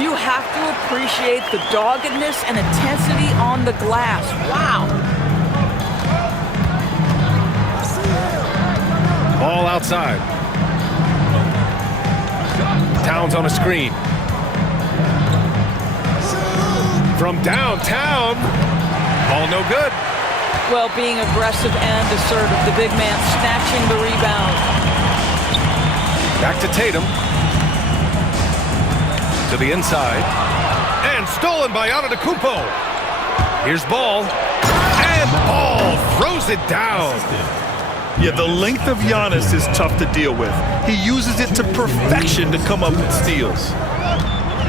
You have to appreciate the doggedness and intensity on the glass. Wow. Ball outside. Towns on a screen. From downtown. Ball no good. Well, being aggressive and assertive, the big man snatching the rebound. Back to Tatum. To the inside. And stolen by Antetokounmpo. Here's Ball. And Ball throws it down. Yeah, the length of Giannis is tough to deal with. He uses it to perfection to come up with steals.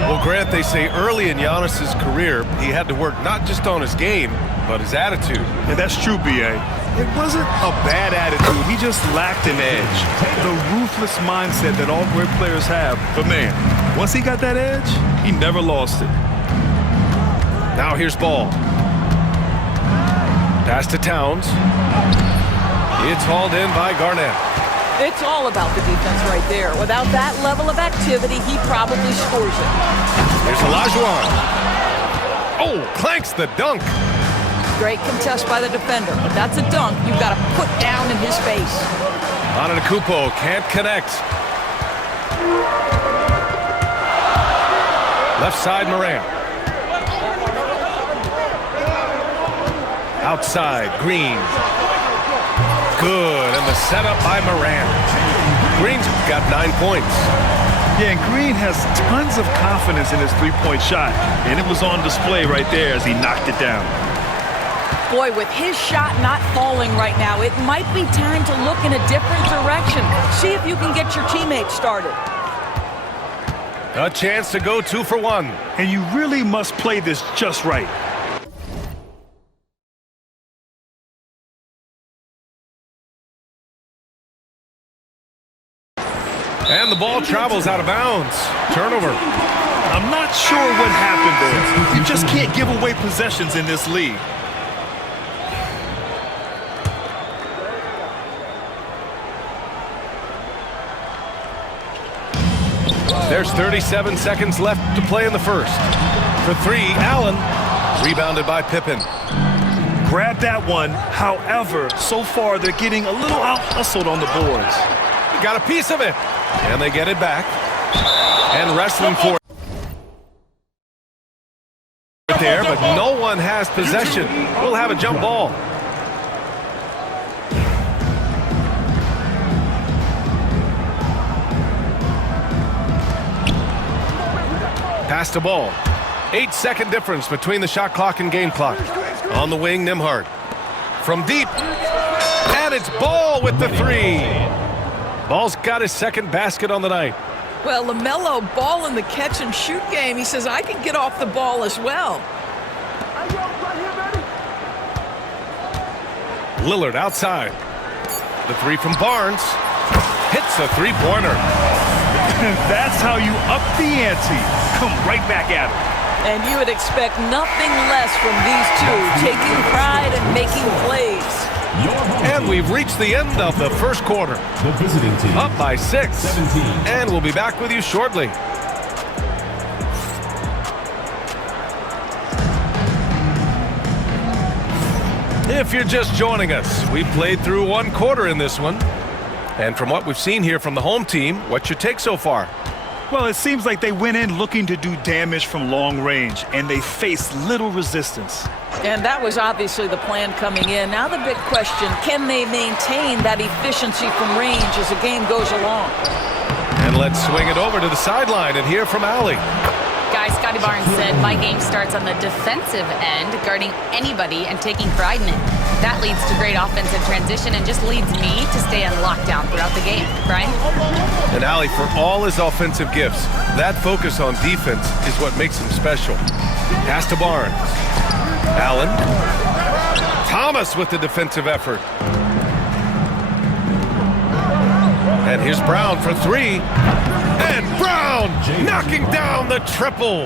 Well, Grant, they say early in Giannis's career, he had to work not just on his game, but his attitude. And that's true, B.A. It wasn't a bad attitude. He just lacked an edge. The ruthless mindset that all great players have. But, man, once he got that edge, he never lost it. Now here's Ball. Pass to Towns. It's hauled in by Garnett. It's all about the defense right there. Without that level of activity, he probably scores it. Here's Olajuwon. Oh, clanks the dunk. Great contest by the defender, but that's a dunk you've got to put down in his face. Antetokounmpo can't connect. Left side, Morant. Outside, Green. Good, and the setup by Morant. Green's got 9 points. Yeah, and Green has tons of confidence in his three-point shot, and it was on display right there as he knocked it down. Boy, with his shot not falling right now, it might be time to look in a different direction. See if you can get your teammates started. A chance to go 2 for 1. And you really must play this just right. And the ball travels out of bounds. Turnover. I'm not sure what happened there. You just can't give away possessions in this league. There's 37 seconds left to play in the first. For 3, Allen. Rebounded by Pippen. Grab that one. However, so far they're getting a little out-hustled on the boards. Got a piece of it. And they get it back. And wrestling for it there, but no one has possession. We'll have a jump ball. Pass the ball. 8-second difference between the shot clock and game clock. On the wing, Nembhard. From deep. And it's Ball with the 3. Ball's got his second basket on the night. Well, LaMelo Ball in the catch-and-shoot game. He says, I can get off the ball as well. Lillard outside. The 3 from Barnes. Hits the three-pointer. That's how you up the ante. Come right back at him. And you would expect nothing less from these two, taking pride and making plays. And we've reached the end of the first quarter. The visiting team. Up by 6. 17. And we'll be back with you shortly. If you're just joining us, we've played through 1 quarter in this one. And from what we've seen here from the home team, what's your take so far? Well, it seems like they went in looking to do damage from long range, and they faced little resistance. And that was obviously the plan coming in. Now the big question, can they maintain that efficiency from range as the game goes along? And let's swing it over to the sideline and hear from Allie. Guys, Scotty Barnes said, my game starts on the defensive end, guarding anybody and taking pride in it. That leads to great offensive transition and just leads me to stay on lockdown throughout the game. Brian? And Allie, for all his offensive gifts, that focus on defense is what makes him special. Pass to Barnes. Allen. Thomas with the defensive effort. And here's Brown for 3. And Brown knocking down the triple.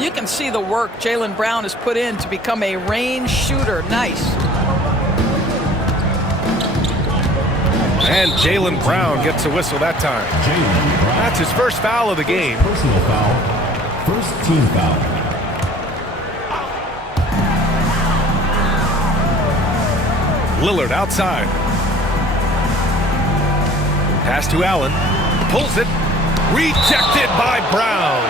You can see the work Jaylen Brown has put in to become a range shooter. Nice. And Jaylen Brown gets a whistle that time. That's his first foul of the game. Personal foul. First team foul. Lillard outside. Pass to Allen. Pulls it. Rejected by Brown.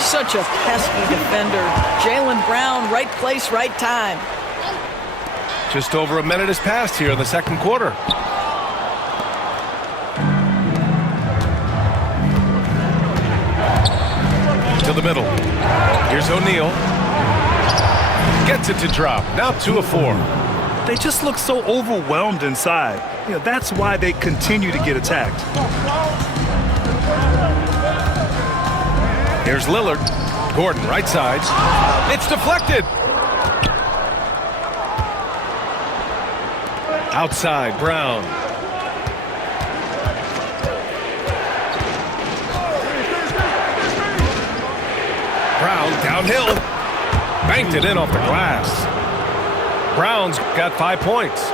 Such a pesky defender. Jaylen Brown, right place, right time. Just over a minute has passed here in the second quarter. To the middle. Here's O'Neal. Gets it to drop. Now 2 of 4. They just look so overwhelmed inside. That's why they continue to get attacked. Here's Lillard. Gordon, right side. It's deflected. Outside, Brown. Brown downhill. Banked it in off the glass. Brown's got 5 points.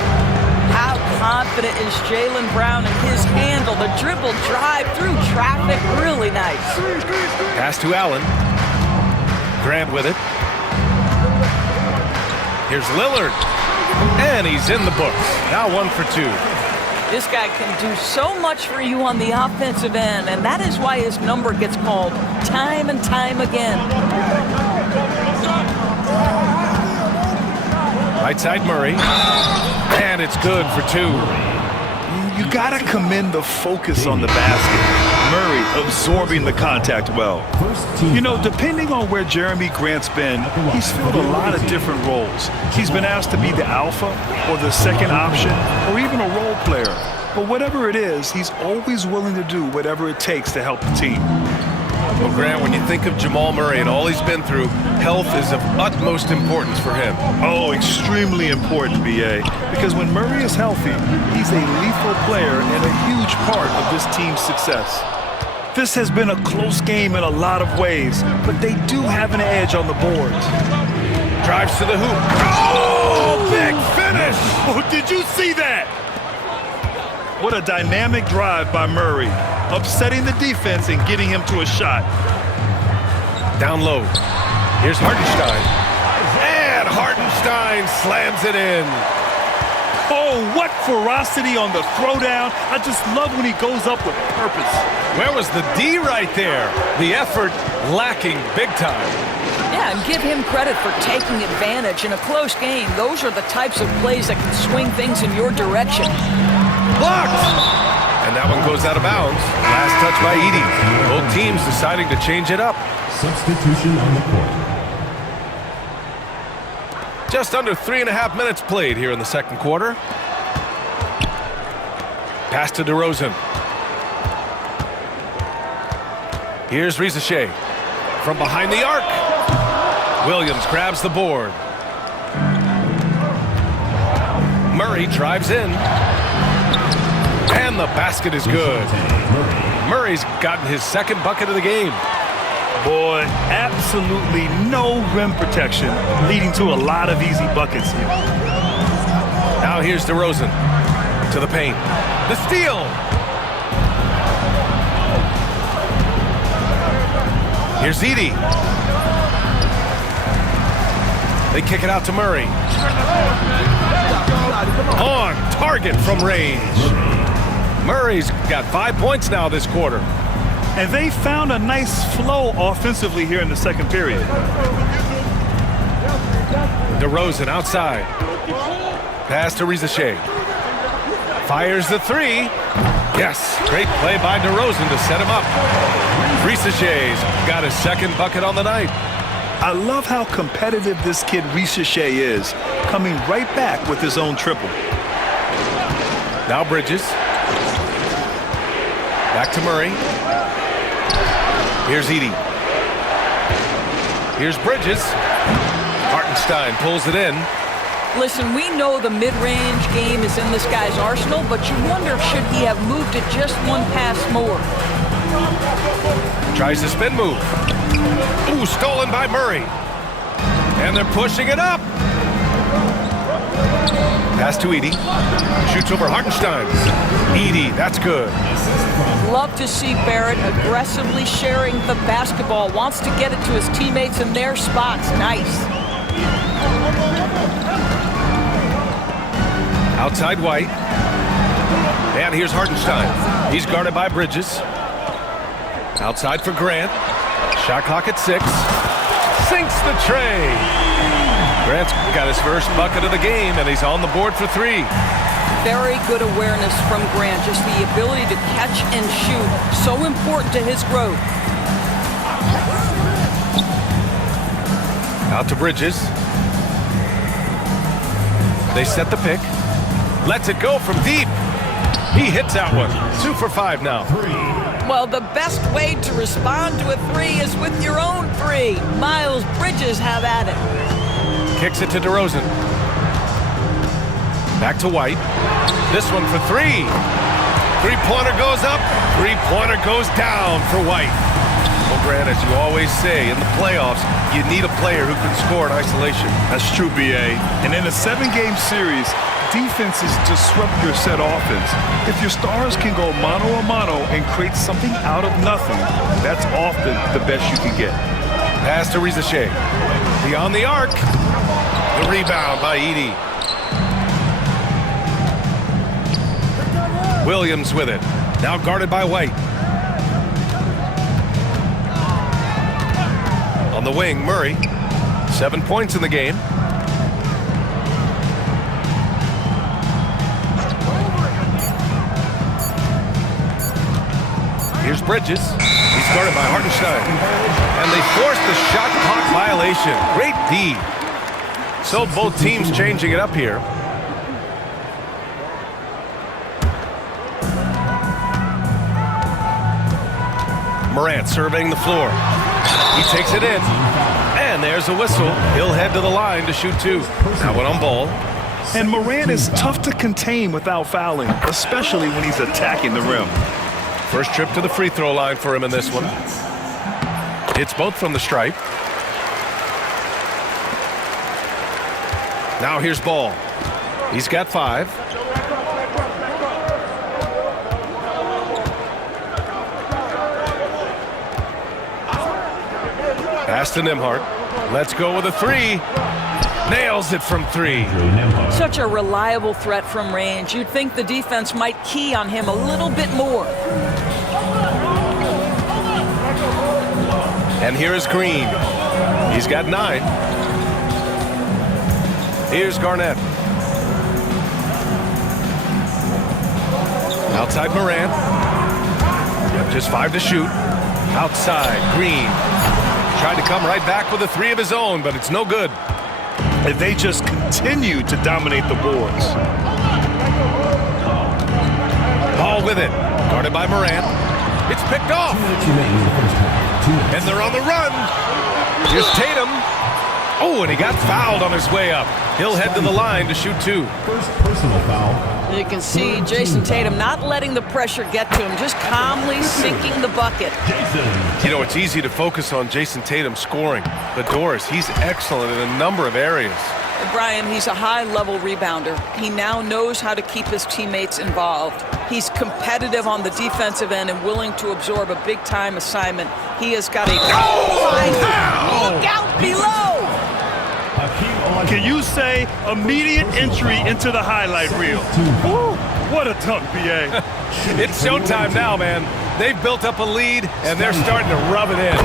How confident is Jaylen Brown in his handle? The dribble drive through traffic, really nice. Pass to Allen. Grant with it. Here's Lillard. And he's in the books. Now 1 for 2. This guy can do so much for you on the offensive end, and that is why his number gets called time and time again. Right side Murray. And it's good for 2. You gotta commend the focus on the basket. Murray absorbing the contact well. Depending on where Jeremy Grant's been, he's filled a lot of different roles. He's been asked to be the alpha or the second option or even a role player. But whatever it is, he's always willing to do whatever it takes to help the team. Well, Grant, when you think of Jamal Murray and all he's been through, health is of utmost importance for him. Oh, extremely important, B.A. Because when Murray is healthy, he's a lethal player and a huge part of this team's success. This has been a close game in a lot of ways, but they do have an edge on the boards. Drives to the hoop. Oh, big finish! Oh, did you see that? What a dynamic drive by Murray, upsetting the defense and getting him to a shot. Down low. Here's Hartenstein. And Hartenstein slams it in. Oh, what ferocity on the throwdown. I just love when he goes up with purpose. Where was the D right there? The effort lacking big time. Yeah, and give him credit for taking advantage in a close game. Those are the types of plays that can swing things in your direction. Blocked! And that one goes out of bounds. Last touch by Edey. Both teams deciding to change it up. Substitution on the court. Just under 3.5 minutes played here in the second quarter. Pass to DeRozan. Here's Rizachet from behind the arc. Williams grabs the board. Murray drives in. And the basket is good. Murray's gotten his second bucket of the game. Boy, absolutely no rim protection, leading to a lot of easy buckets here. Now here's DeRozan to the paint. The steal. Here's Edey. They kick it out to Murray. On target from range. Murray's got 5 points now this quarter. And they found a nice flow offensively here in the second period. DeRozan outside. Pass to Rizachet. Fires the 3. Yes, great play by DeRozan to set him up. Rizachet's got his second bucket on the night. I love how competitive this kid Rizachet is, coming right back with his own triple. Now Bridges. Back to Murray. Here's Edey. Here's Bridges. Hartenstein pulls it in. Listen, we know the mid-range game is in this guy's arsenal, but you wonder, should he have moved it just one pass more? Tries the spin move. Ooh, stolen by Murray. And they're pushing it up. Pass to Edie. Shoots over Hartenstein. Edie, that's good. Love to see Barrett aggressively sharing the basketball. Wants to get it to his teammates in their spots. Nice. Outside White. And here's Hartenstein. He's guarded by Bridges. Outside for Grant. Shot clock at 6. Sinks the tray. Grant's got his first bucket of the game, and he's on the board for 3. Very good awareness from Grant. Just the ability to catch and shoot. So important to his growth. Out to Bridges. They set the pick. Lets it go from deep. He hits that one. 2 for 5 now. Well, the best way to respond to a 3 is with your own 3. Miles Bridges have at it. Kicks it to DeRozan. Back to White. This one for 3. Three-pointer goes up. Three-pointer goes down for White. Well, Grant, as you always say, in the playoffs, you need a player who can score in isolation. That's true, B.A. And in a 7-game series, defenses disrupt your set offense. If your stars can go mano-a-mano and create something out of nothing, that's often the best you can get. Pass to Rizachet. Beyond the arc. The rebound by Edie. Williams with it. Now guarded by White. On the wing, Murray. 7 points in the game. Here's Bridges. He's guarded by Hartenstein. And they force the shot clock violation. Great D. So both teams changing it up here. Morant surveying the floor. He takes it in. And there's a whistle. He'll head to the line to shoot 2. That one on ball. And Morant is tough to contain without fouling, especially when he's attacking the rim. First trip to the free throw line for him in this one. Hits both from the stripe. Now here's Ball. He's got 5. Pass to Nembhard. Let's go with a 3. Nails it from 3. Such a reliable threat from range. You'd think the defense might key on him a little bit more. And here is Green. He's got 9. Here's Garnett. Outside Morant. Just 5 to shoot. Outside Green. Tried to come right back with a 3 of his own, but it's no good. And they just continue to dominate the boards. Ball with it. Guarded by Morant. It's picked off. And they're on the run. Here's Tatum. Oh, and he got fouled on his way up. He'll head to the line to shoot 2. First personal foul. You can see Jason Tatum not letting the pressure get to him, just calmly sinking the bucket. You know, it's easy to focus on Jason Tatum scoring, but Doris, he's excellent in a number of areas. Brian, he's a high-level rebounder. He now knows how to keep his teammates involved. He's competitive on the defensive end and willing to absorb a big-time assignment. He has got a... Look out below! Can you say immediate entry into the highlight reel? Woo, what a dunk, B.A. It's showtime now, man. They've built up a lead, and they're starting to rub it in.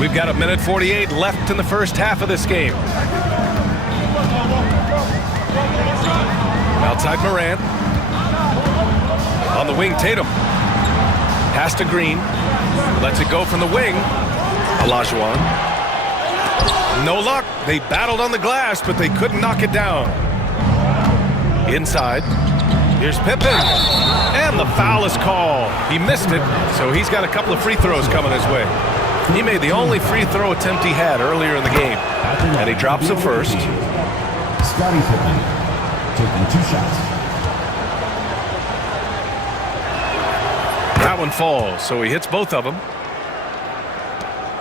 We've got 1:48 left in the first half of this game. Outside Morant. On the wing, Tatum. Pass to Green. Lets it go from the wing. Olajuwon. No luck. They battled on the glass, but they couldn't knock it down. Inside. Here's Pippen. And the foul is called. He missed it, so he's got a couple of free throws coming his way. He made the only free throw attempt he had earlier in the game. And he drops the first. Scottie Pippen taking 2 shots. That one falls, so he hits both of them.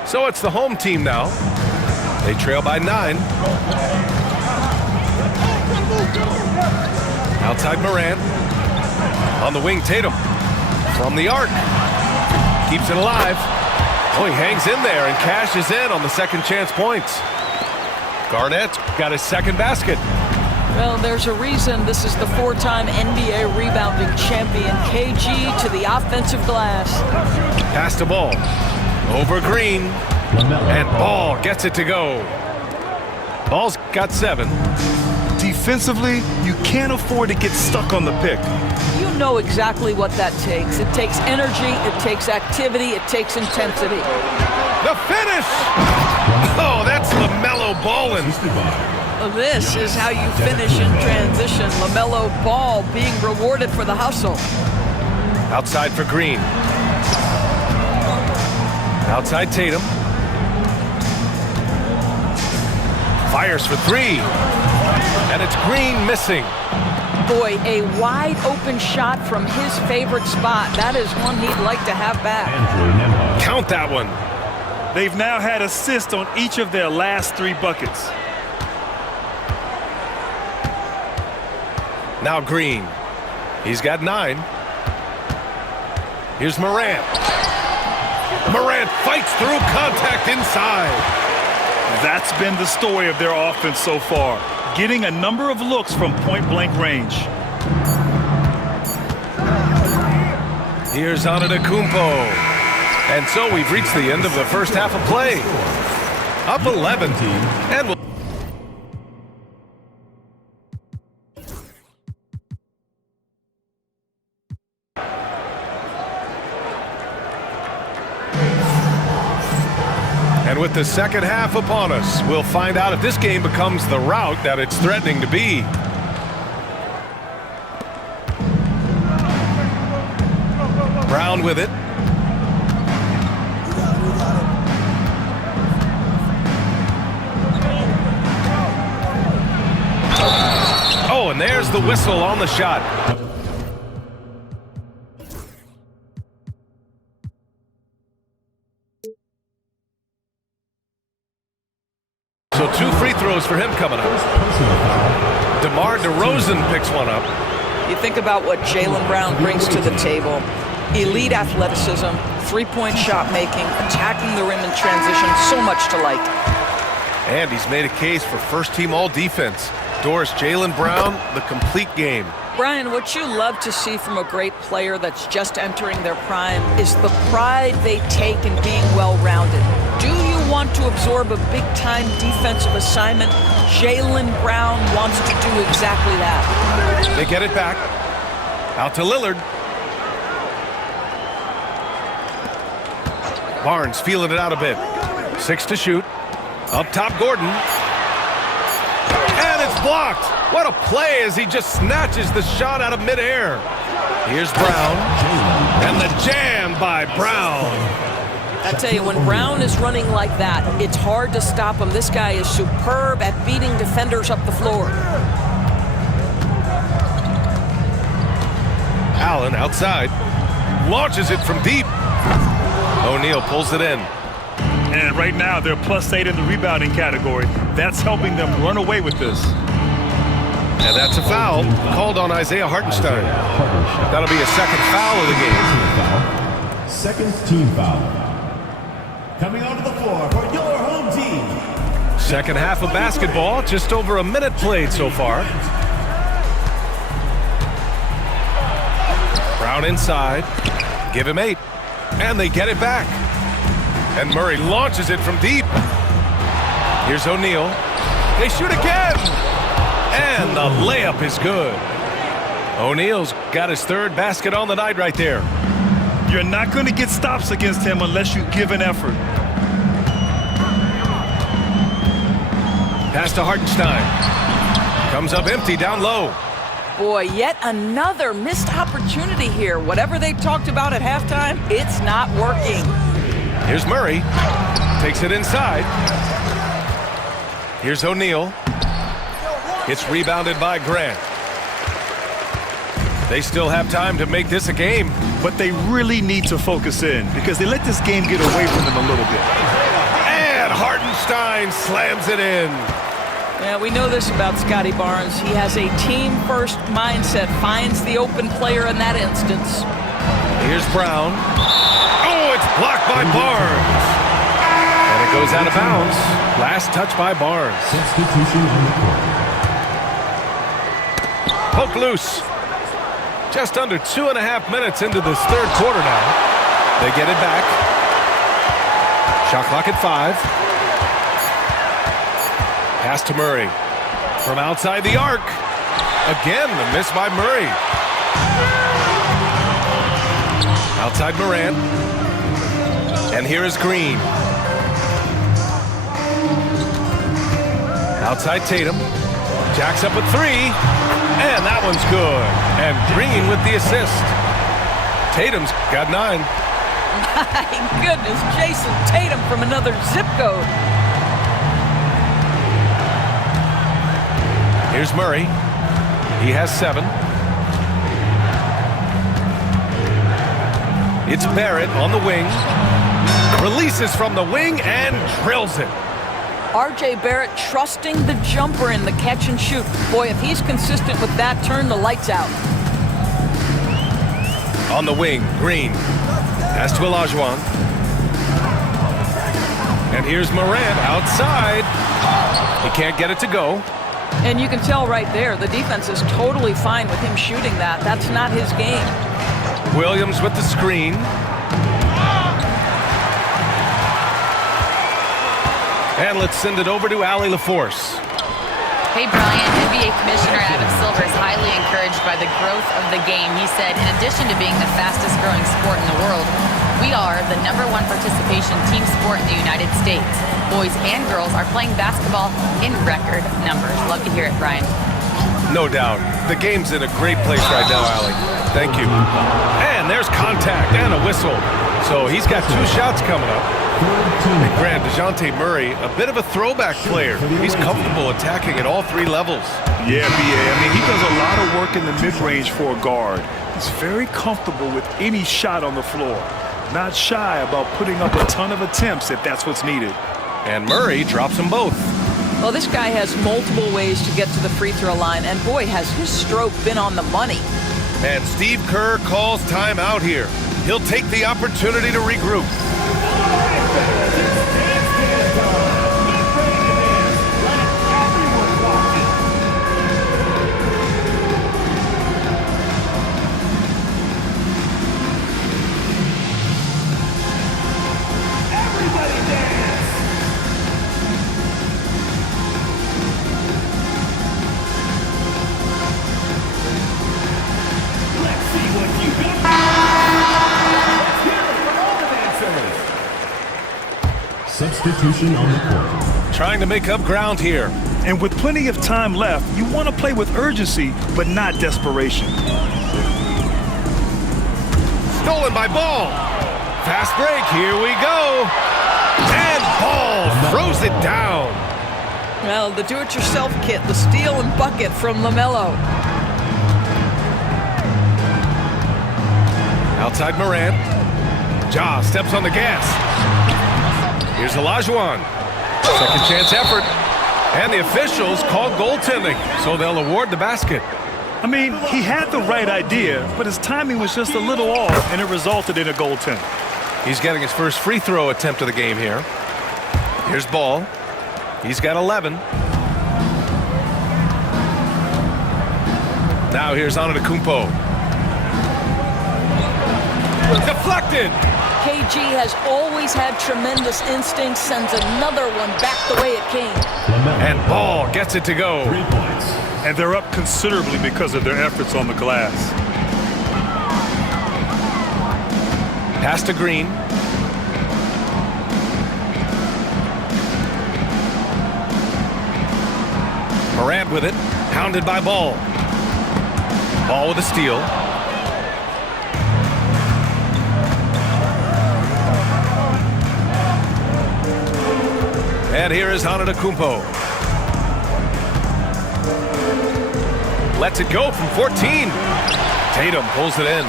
So it's the home team now. They trail by 9. Outside Morant. On the wing, Tatum. From the arc. Keeps it alive. Oh, he hangs in there and cashes in on the second chance points. Garnett's got his second basket. Well, there's a reason this is the 4-time NBA rebounding champion. KG to the offensive glass. Pass the ball. Over Green. And Ball gets it to go. Ball's got 7. Defensively, you can't afford to get stuck on the pick. You know exactly what that takes. It takes energy, it takes activity, it takes intensity. The finish! Oh, that's LaMelo ballin'. This is how you finish in transition. LaMelo Ball being rewarded for the hustle. Outside for Green. Outside Tatum. Fires for 3. And it's Green missing. Boy, a wide open shot from his favorite spot. That is one he'd like to have back. Count that one. They've now had assists on each of their last 3 buckets. Now Green. He's got 9. Here's Morant. Morant fights through contact inside. That's been the story of their offense so far, getting a number of looks from point-blank range. Here's Antetokounmpo. And so we've reached the end of the first half of play. Up 11. And we'll And with the second half upon us, we'll find out if this game becomes the rout that it's threatening to be. Brown with it. Oh, and there's the whistle on the shot. So 2 free throws for him coming up. DeMar DeRozan picks one up. You think about what Jaylen Brown brings to the table. Elite athleticism, three-point shot making, attacking the rim in transition, so much to like. And he's made a case for first-team all-defense. Doris, Jaylen Brown, the complete game. Brian, what you love to see from a great player that's just entering their prime is the pride they take in being well-rounded. Do you want to absorb a big-time defensive assignment? Jaylen Brown wants to do exactly that. They get it back. Out to Lillard. Barnes feeling it out a bit. 6 to shoot. Up top, Gordon. And it's blocked. What a play as he just snatches the shot out of midair. Here's Brown. And the jam by Brown. I tell you, when Brown is running like that, it's hard to stop him. This guy is superb at beating defenders up the floor. Allen outside. Launches it from deep. O'Neal pulls it in. And right now, they're +8 in the rebounding category. That's helping them run away with this. And that's a foul called on Isaiah Hartenstein. That'll be a second foul of the game. Second team foul. Coming onto the floor for your home team. Second half of basketball, just over a minute played so far. Brown inside. Give him 8. And they get it back. And Murray launches it from deep. Here's O'Neal. They shoot again. And the layup is good. O'Neal's got his 3rd basket on the night right there. You're not going to get stops against him unless you give an effort. Pass to Hartenstein. Comes up empty down low. Boy, yet another missed opportunity here. Whatever they talked about at halftime, it's not working. Here's Murray. Takes it inside. Here's O'Neal. It's rebounded by Grant. They still have time to make this a game. But they really need to focus in because they let this game get away from them a little bit. And Hartenstein slams it in. Yeah, we know this about Scotty Barnes. He has a team-first mindset, finds the open player in that instance. Here's Brown. Oh, it's blocked by Barnes. And it goes out of bounds. Last touch by Barnes. Substitution on the court. Poke loose. Just under 2.5 minutes into this third quarter now. They get it back. Shot clock at 5. Pass to Murray. From outside the arc. Again, the miss by Murray. Outside Morant. And here is Green. Outside Tatum. Jacks up a 3. And that one's good. And Green with the assist. Tatum's got 9. My goodness, Jason Tatum from another zip code. Here's Murray. He has 7. It's Barrett on the wing. Releases from the wing and drills it. R.J. Barrett trusting the jumper in the catch and shoot. Boy, if he's consistent with that, turn the lights out. On the wing, Green. Pass to Olajuwon. And here's Morant outside. He can't get it to go. And you can tell right there, the defense is totally fine with him shooting that. That's not his game. Williams with the screen. And let's send it over to Allie LaForce. Hey, Brian, NBA Commissioner Adam Silver is highly encouraged by the growth of the game. He said, in addition to being the fastest growing sport in the world, we are the #1 participation team sport in the United States. Boys and girls are playing basketball in record numbers. Love to hear it, Brian. No doubt. The game's in a great place right now, Allie. Thank you. And there's contact and a whistle. So he's got 2 shots coming up. And Grant, DeJounte Murray, a bit of a throwback player. He's comfortable attacking at all 3 levels. Yeah, B.A. I mean, he does a lot of work in the mid-range for a guard. He's very comfortable with any shot on the floor. Not shy about putting up a ton of attempts if that's what's needed. And Murray drops them both. Well, this guy has multiple ways to get to the free throw line, and boy, has his stroke been on the money. And Steve Kerr calls timeout here. He'll take the opportunity to regroup. Substitution on the court. Trying to make up ground here. And with plenty of time left, you want to play with urgency, but not desperation. Stolen by Ball. Fast break, here we go. And Ball throws it down. Well, the do-it-yourself kit, the steal and bucket from LaMelo. Outside Morant. Ja steps on the gas. Here's Olajuwon. Second chance effort. And the officials call goaltending, so they'll award the basket. I mean, he had the right idea, but his timing was just a little off, and it resulted in a goaltend. He's getting his first free throw attempt of the game here. Here's Ball. He's got 11. Now here's Antetokounmpo. Deflected. KG has always had tremendous instincts, sends another one back the way it came. And Ball gets it to go. 3 points. And they're up considerably because of their efforts on the glass. Pass to Green. Morant with it. Hounded by Ball. Ball with a steal. And here is Antetokounmpo. Lets it go from 14. Tatum pulls it in.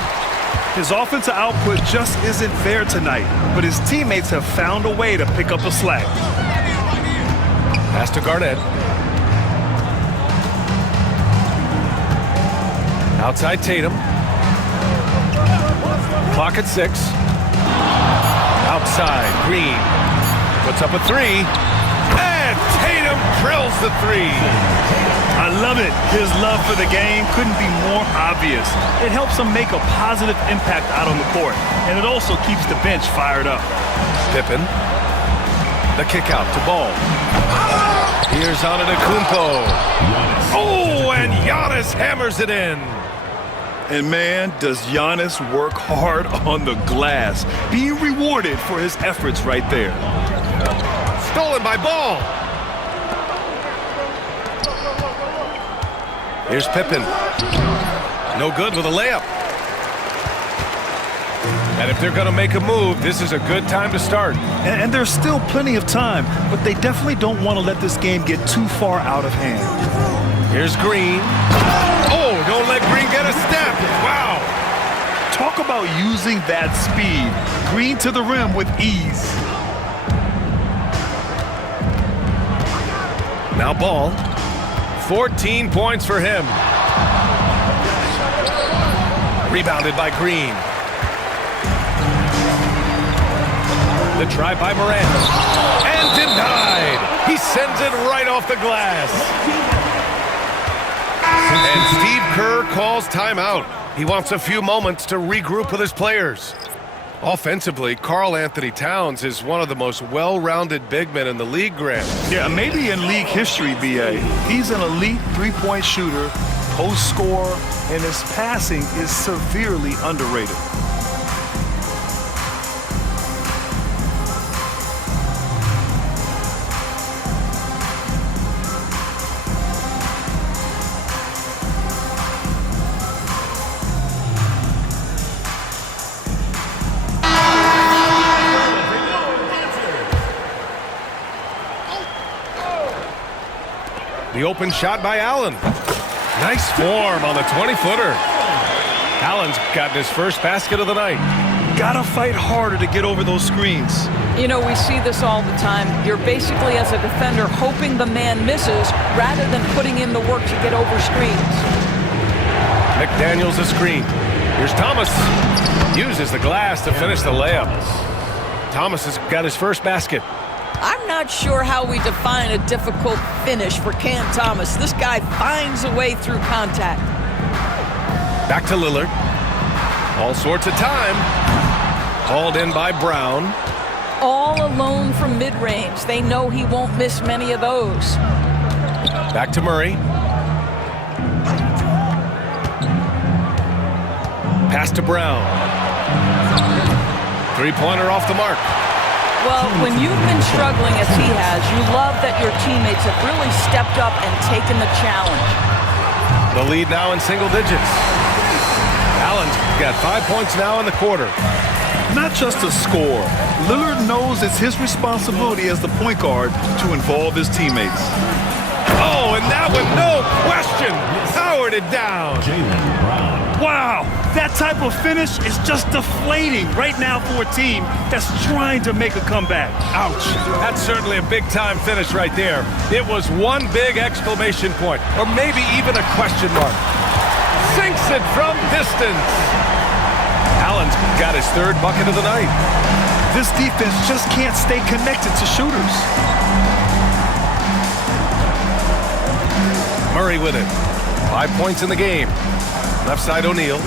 His offensive output just isn't there tonight, but his teammates have found a way to pick up the slack. Pass to Garnett. Outside Tatum. Clock at 6. Outside Green. Puts up a 3. And Tatum drills the 3. I love it. His love for the game couldn't be more obvious. It helps him make a positive impact out on the court, and it also keeps the bench fired up. Pippen. The kick out to Ball. Here's Antetokounmpo. Oh, and Giannis hammers it in. And man, does Giannis work hard on the glass. Being rewarded for his efforts right there. Stolen by Ball. Here's Pippen. No good with a layup. And if they're going to make a move, this is a good time to start. And there's still plenty of time, but they definitely don't want to let this game get too far out of hand. Here's Green. Oh, don't let Green get a step. Wow. Talk about using that speed. Green to the rim with ease. Now Ball. 14 points for him. Rebounded by Green. The try by Morant. And denied. He sends it right off the glass. And Steve Kerr calls timeout. He wants a few moments to regroup with his players. Offensively, Karl Anthony Towns is one of the most well-rounded big men in the league, Grant. Yeah, maybe in league history, B.A. He's an elite three-point shooter, post scorer, and his passing is severely underrated. The open shot by Allen. Nice form on the 20-footer. Allen's gotten his first basket of the night. Gotta fight harder to get over those screens. You know, we see this all the time. You're basically, as a defender, hoping the man misses rather than putting in the work to get over screens. McDaniels a screen. Here's Thomas. Uses the glass to finish the layup. Thomas has got his first basket. I'm not sure how we define a difficult finish for Cam Thomas. This guy finds a way through contact. Back to Lillard. All sorts of time. Hauled in by Brown. All alone from mid-range. They know he won't miss many of those. Back to Murray. Pass to Brown. Three-pointer off the mark. Well, when you've been struggling as he has, you love that your teammates have really stepped up and taken the challenge. The lead now in single digits. Allen's got 5 points now in the quarter. Not just a score. Lillard knows it's his responsibility as the point guard to involve his teammates. Oh, and that one, no question, powered it down. Wow, that type of finish is just deflating right now for a team that's trying to make a comeback. Ouch. That's certainly a big-time finish right there. It was one big exclamation point, or maybe even a question mark. Sinks it from distance. Allen's got his third bucket of the night. This defense just can't stay connected to shooters. Murray with it. 5 points in the game. Left side O'Neal.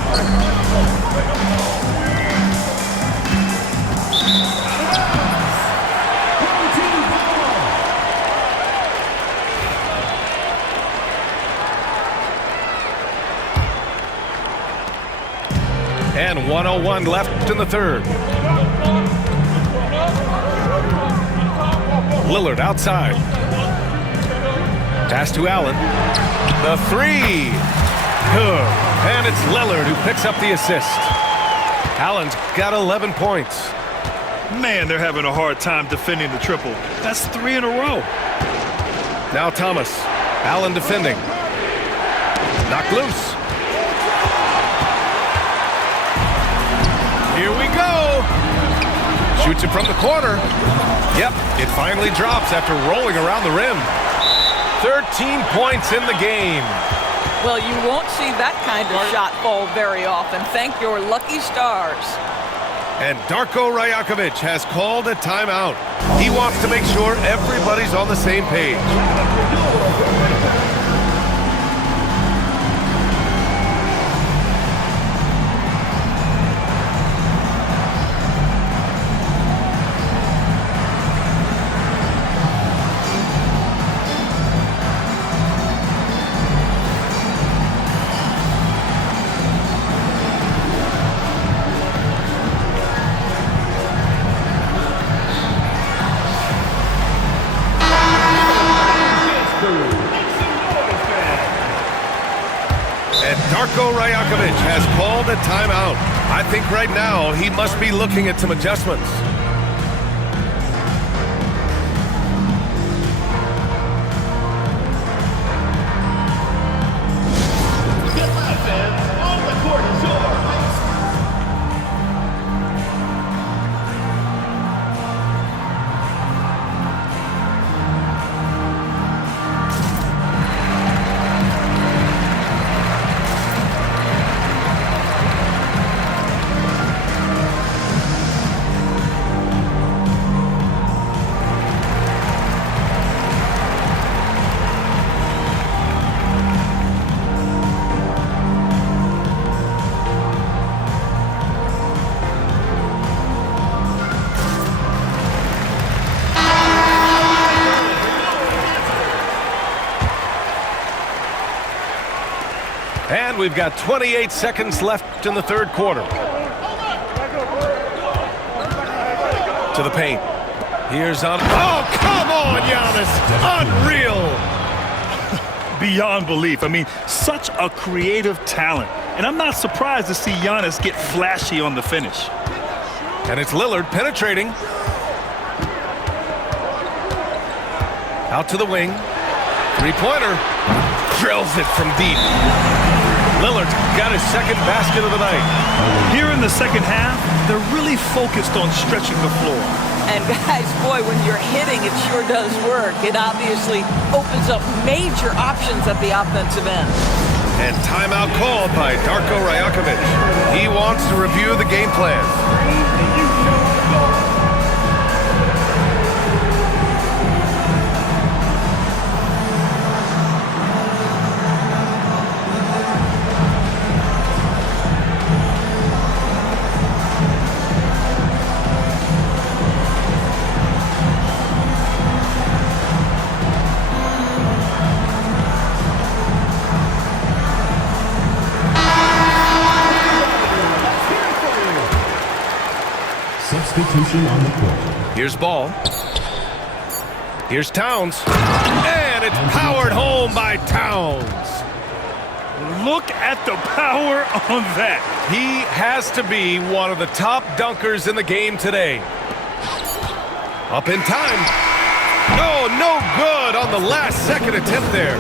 And 1:01 left in the third. Lillard outside. Pass to Allen. The three. Good. And it's Lillard who picks up the assist. Allen's got 11 points. Man, they're having a hard time defending the triple. That's 3 in a row. Now Thomas. Allen defending. Knocked loose. Here we go. Shoots it from the corner. Yep, it finally drops after rolling around the rim. 13 points in the game. Well, you won't see that kind of shot fall very often. Thank your lucky stars. And Darko Rajakovic has called a timeout. He wants to make sure everybody's on the same page. Darko Rajakovic has called a timeout. I think right now he must be looking at some adjustments. On the court is yours. And we've got 28 seconds left in the third quarter. To the paint. Here's on. Oh, come on, Giannis. Unreal. Beyond belief. I mean, such a creative talent. And I'm not surprised to see Giannis get flashy on the finish. And it's Lillard penetrating. Out to the wing. Three-pointer. Drills it from deep. Lillard's got his second basket of the night. Here in the second half, they're really focused on stretching the floor. And guys, boy, when you're hitting, it sure does work. It obviously opens up major options at the offensive end. And timeout called by Darko Rajakovic. He wants to review the game plan. Substitution on the court. Here's Ball. Here's Towns. And it's powered home by Towns. Look at the power on that. He has to be one of the top dunkers in the game today. Up in time. Oh, no good on the last second attempt there.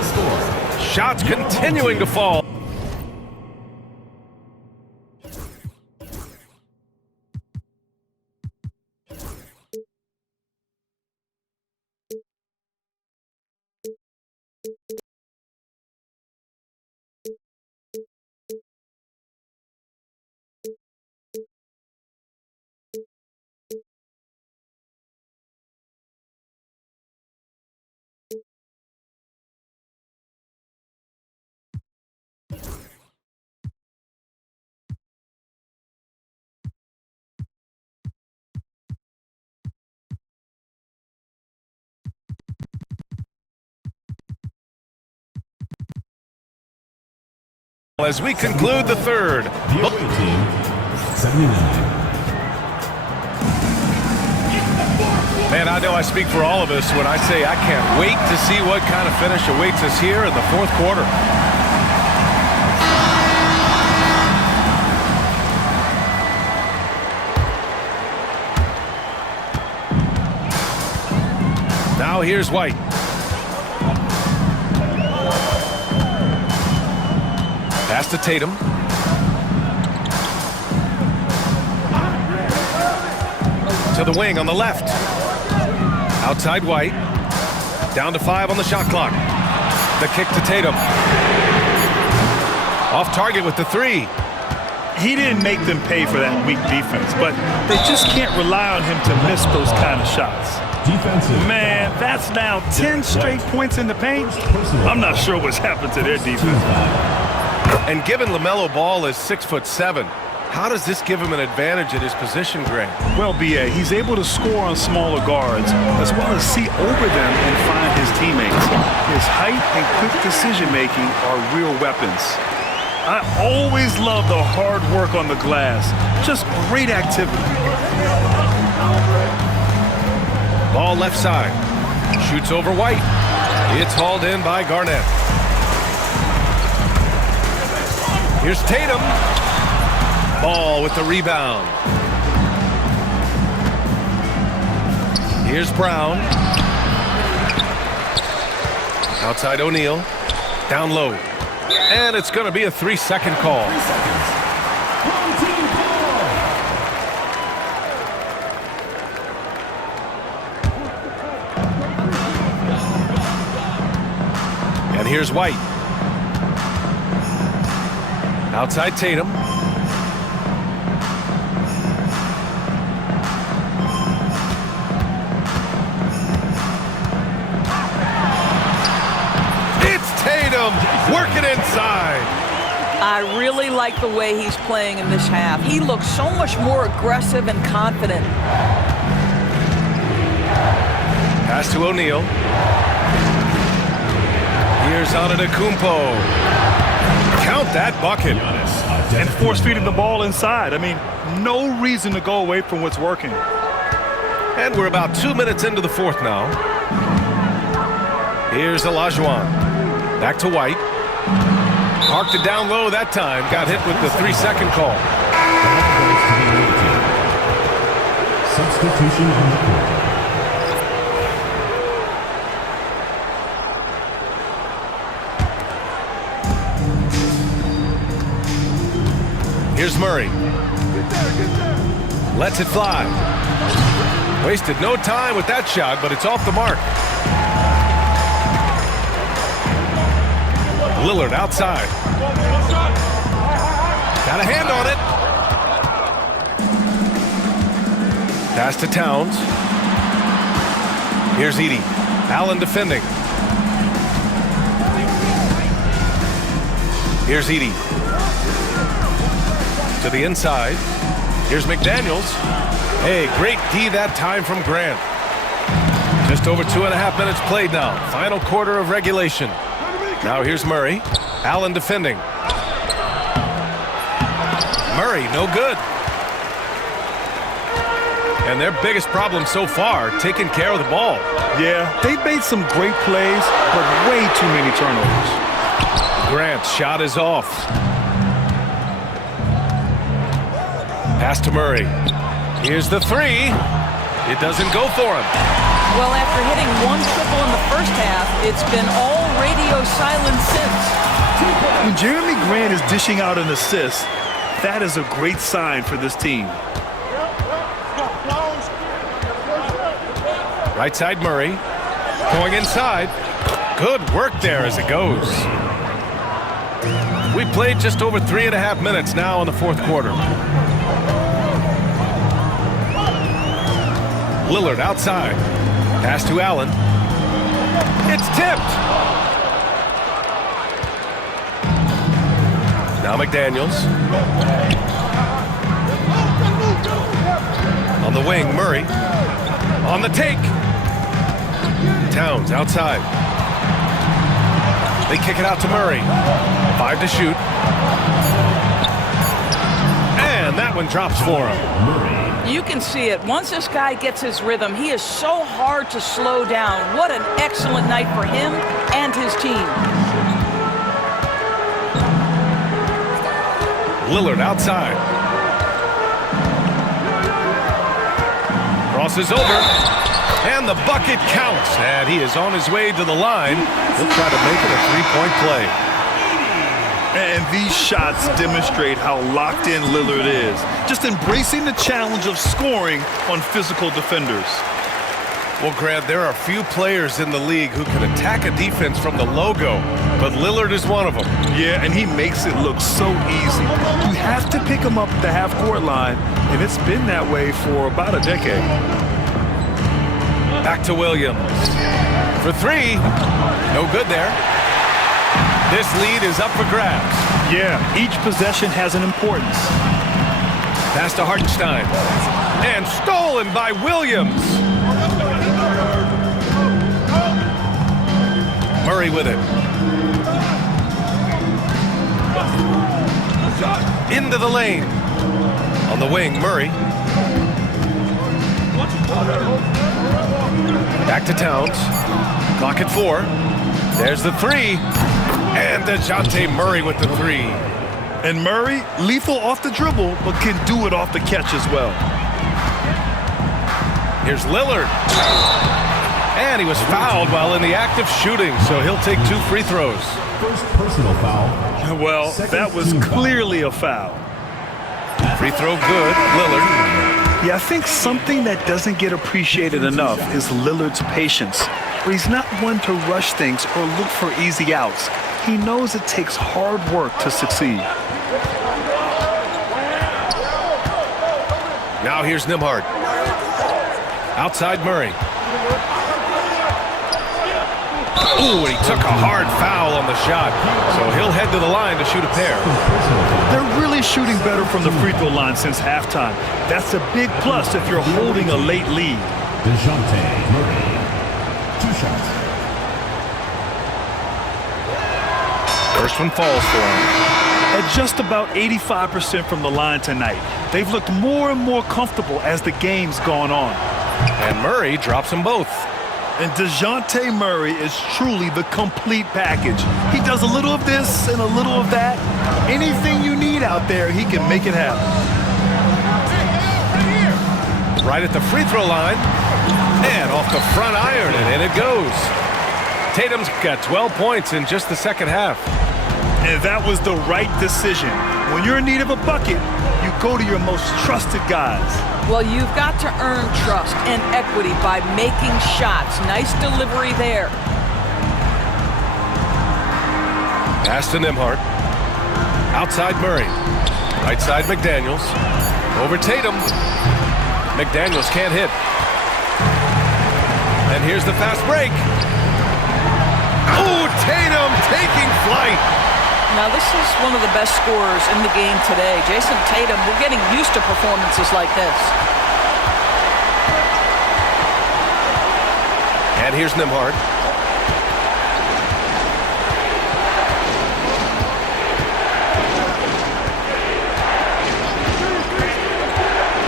Shots continuing to fall. As we conclude the third. The away team, 79. Man, I know I speak for all of us when I say I can't wait to see what kind of finish awaits us here in the fourth quarter. Now here's White. Pass to Tatum. To the wing on the left. Outside White. Down to 5 on the shot clock. The kick to Tatum. Off target with the three. He didn't make them pay for that weak defense, but they just can't rely on him to miss those kind of shots. Man, that's now 10 straight points in the paint. I'm not sure what's happened to their defense. And given LaMelo Ball is 6'7", how does this give him an advantage at his position, Grant? Well, B.A., he's able to score on smaller guards as well as see over them and find his teammates. His height and quick decision-making are real weapons. I always love the hard work on the glass. Just great activity. Ball left side. Shoots over White. It's hauled in by Garnett. Here's Tatum. Ball with the rebound. Here's Brown. Outside O'Neal. Down low. And it's going to be a 3-second call. And here's White. Outside Tatum. Working inside. I really like the way he's playing in this half. He looks so much more aggressive and confident. Pass to O'Neal. Here's Antetokounmpo. Count that bucket. And force-feeding the ball inside. I mean, no reason to go away from what's working. And we're about 2 minutes into the fourth now. Here's Olajuwon. Back to White. Parked it down low that time. Got hit with the 3-second call. Substitution on the court. Here's Murray. Lets it fly. Wasted no time with that shot, but it's off the mark. Lillard outside. Got a hand on it. Pass to Towns. Here's Edey. Allen defending. Here's Edey. To the inside. Here's McDaniels. Hey, great D that time from Grant. Just over 2.5 minutes played now. Final quarter of regulation. Now here's Murray. Allen defending. Murray, no good. And their biggest problem so far, taking care of the ball. Yeah, they've made some great plays, but way too many turnovers. Grant's shot is off. Pass to Murray. Here's the three. It doesn't go for him. Well, after hitting one triple in the first half, it's been all radio silence since. When Jeremy Grant is dishing out an assist, that is a great sign for this team. Right side Murray. Going inside. Good work there as it goes. We played just over 3.5 minutes now in the fourth quarter. Lillard outside. Pass to Allen. It's tipped. Now McDaniels. On the wing, Murray. On the take. Towns outside. They kick it out to Murray. 5 to shoot. And that one drops for him. You can see it. Once this guy gets his rhythm, he is so hard to slow down. What an excellent night for him and his team. Lillard outside. Crosses over. And the bucket counts. And he is on his way to the line. He'll try to make it a three-point play. And these shots demonstrate how locked in Lillard is. Just embracing the challenge of scoring on physical defenders. Well, Grant, there are few players in the league who can attack a defense from the logo, but Lillard is one of them. Yeah, and he makes it look so easy. You have to pick him up at the half-court line, and it's been that way for about a decade. Back to Williams. For three. No good there. This lead is up for grabs. Yeah, each possession has an importance. Pass to Hartenstein. And stolen by Williams. Murray with it. Into the lane. On the wing, Murray. Back to Towns. Clock at 4. There's the three. And DeJounte Murray with the three. And Murray, lethal off the dribble, but can do it off the catch as well. Here's Lillard. And he was fouled while in the act of shooting, so he'll take 2 free throws. First personal foul. Well, that was clearly a foul. Free throw good, Lillard. Yeah, I think something that doesn't get appreciated enough is Lillard's patience, where he's not one to rush things or look for easy outs. He knows it takes hard work to succeed. Now here's Nembhard. Outside Murray. Ooh, and he took a hard foul on the shot, so he'll head to the line to shoot a pair. They're really shooting better from the free throw line since halftime. That's a big plus if you're holding a late lead. DeJounte Murray. 2 shots. First one falls for him. At just about 85% from the line tonight, they've looked more and more comfortable as the game's gone on. And Murray drops them both. And DeJounte Murray is truly the complete package. He does a little of this and a little of that. Anything you need out there, he can make it happen. Right at the free throw line. And off the front iron, and in it goes. Tatum's got 12 points in just the second half. And that was the right decision. When you're in need of a bucket, you go to your most trusted guys. Well, you've got to earn trust and equity by making shots. Nice delivery there. Pass to Nembhard. Outside Murray. Right side McDaniels. Over Tatum. McDaniels can't hit. And here's the fast break. Oh, Tatum taking flight. Now, this is one of the best scorers in the game today. Jason Tatum, we're getting used to performances like this. And here's Nembhard.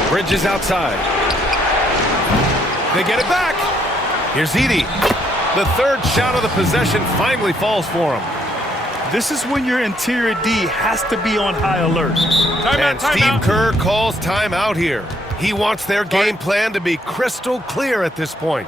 Bridges outside. They get it back. Here's Edey. The third shot of the possession finally falls for him. This is when your interior D has to be on high alert. And Steve Kerr calls timeout here. He wants their game plan to be crystal clear at this point.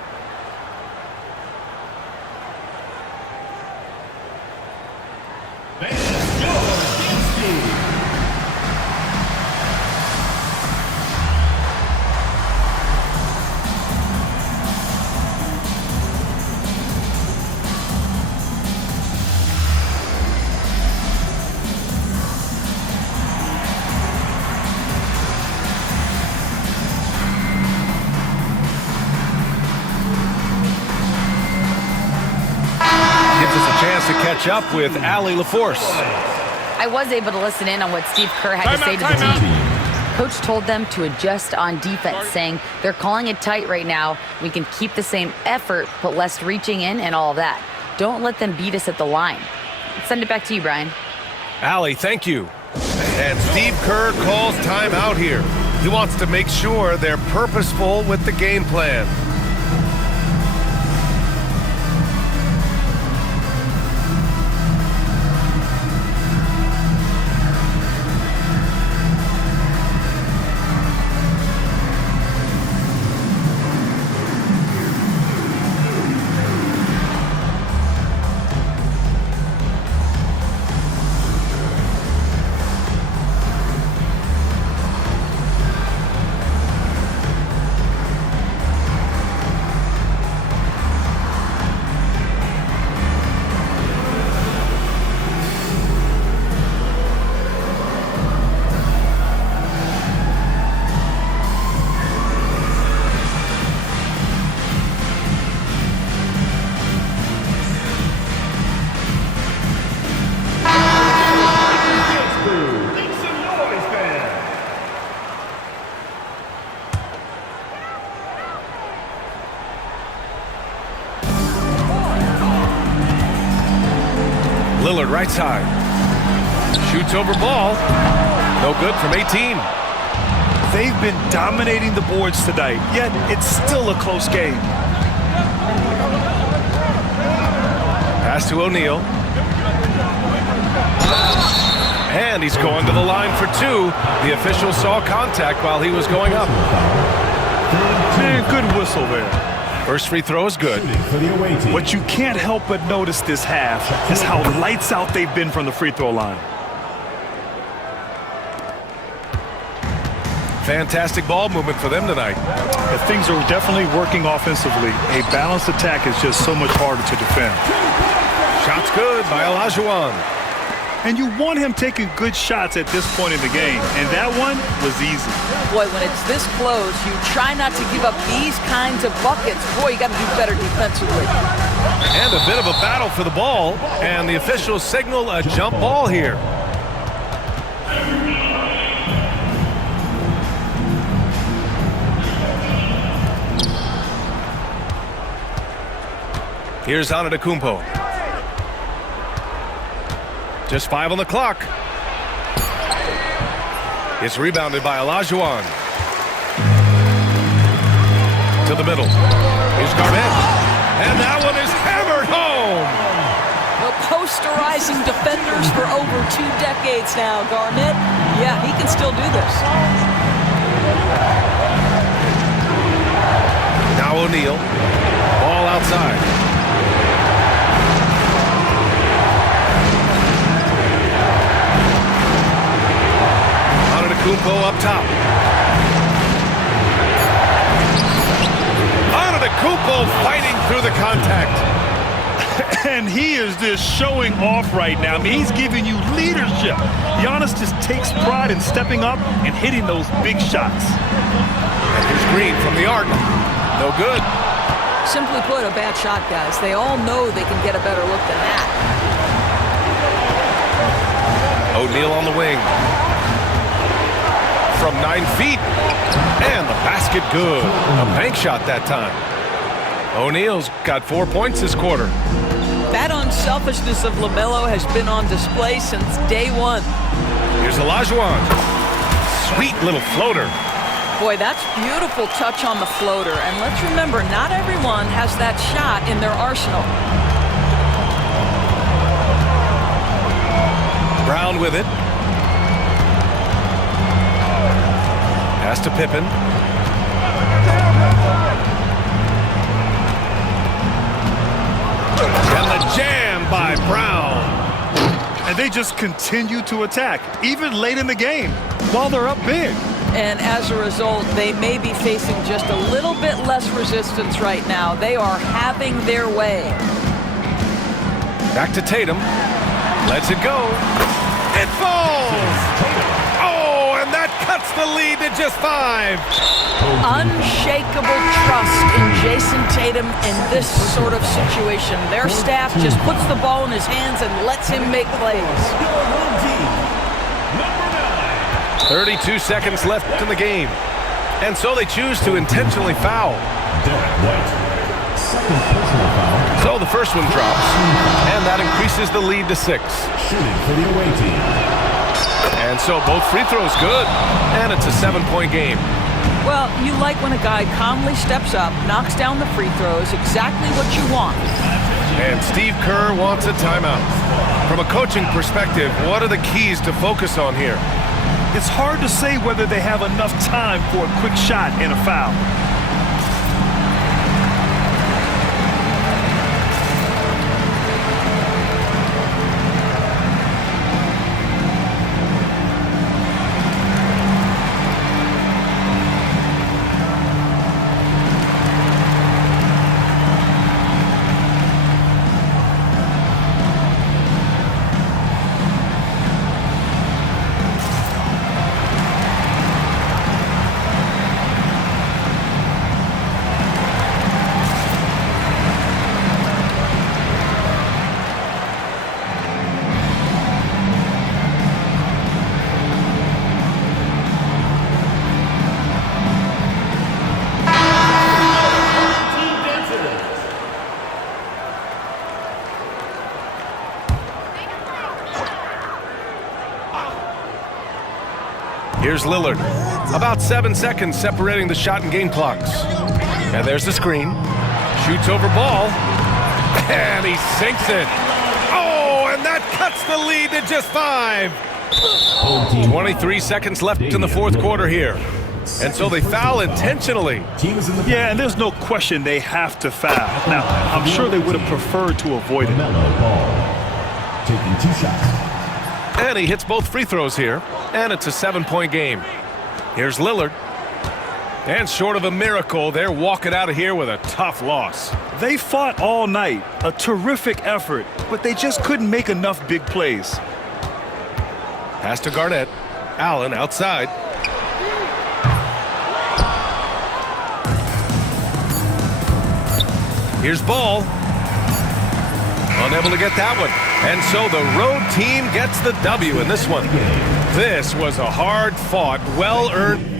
To catch up with Allie LaForce. I was able to listen in on what Steve Kerr had to say to the team. Coach told them to adjust on defense, saying they're calling it tight right now. We can keep the same effort, but less reaching in and all of that. Don't let them beat us at the line. Send it back to you, Brian. Allie, thank you. And Steve Kerr calls timeout here. He wants to make sure they're purposeful with the game plan. Lillard, right side. Shoots over ball. No good from 18. They've been dominating the boards tonight, yet it's still a close game. Pass to O'Neal. And he's going to the line for two. The official saw contact while he was going up. Man, good whistle there. First free throw is good. What you can't help but notice this half is how lights out they've been from the free throw line. Fantastic ball movement for them tonight. Things are definitely working offensively. A balanced attack is just so much harder to defend. Shot's good by Olajuwon. And you want him taking good shots at this point in the game, and that one was easy. Boy, when it's this close, you try not to give up these kinds of buckets. Boy, you got to do better defensively. And a bit of a battle for the ball, and the officials signal a jump ball here. Here's Antetokounmpo. Just 5 on the clock. It's rebounded by Olajuwon. To the middle. Here's Garnett. And that one is hammered home. Well, posterizing defenders for over 2 decades now, Garnett. Yeah, he can still do this. Now O'Neal. Ball outside. Antetokounmpo up top. Antetokounmpo fighting through the contact. And he is just showing off right now. I mean, he's giving you leadership. Giannis just takes pride in stepping up and hitting those big shots. And here's Green from the arc. No good. Simply put, a bad shot, guys. They all know they can get a better look than that. O'Neal on the wing. From 9 feet. And the basket good. A bank shot that time. O'Neal's got 4 points this quarter. That unselfishness of LaMelo has been on display since day one. Here's Olajuwon. Sweet little floater. Boy, that's beautiful touch on the floater. And let's remember, not everyone has that shot in their arsenal. Brown with it. Pass to Pippen. And the jam by Brown. And they just continue to attack, even late in the game, while they're up big. And as a result, they may be facing just a little bit less resistance right now. They are having their way. Back to Tatum. Lets it go. It falls! Oh, and that cuts the lead to just 5. Unshakable trust in Jason Tatum in this sort of situation. Their staff just puts the ball in his hands and lets him make plays. 32 seconds left in the game. And so they choose to intentionally foul. So the first one drops, and that increases the lead to 6. Shooting for the away team. And so both free throws good, and it's a 7-point game. Well, you like when a guy calmly steps up, knocks down the free throws, exactly what you want. And Steve Kerr wants a timeout. From a coaching perspective, what are the keys to focus on here? It's hard to say whether they have enough time for a quick shot and a foul. Here's Lillard. About 7 seconds separating the shot and game clocks. And there's the screen. Shoots over ball. And he sinks it. Oh, and that cuts the lead to just 5. 23 seconds left in the fourth quarter here. And so they foul intentionally. Yeah, and there's no question they have to foul. Now, I'm sure they would have preferred to avoid it. Taking 2 shots. And he hits both free throws here. And it's a 7-point game. Here's Lillard. And short of a miracle, they're walking out of here with a tough loss. They fought all night. A terrific effort, but they just couldn't make enough big plays. Pass to Garnett. Allen outside. Here's Ball. Unable to get that one. And so the road team gets the W in this one. This was a hard-fought, well-earned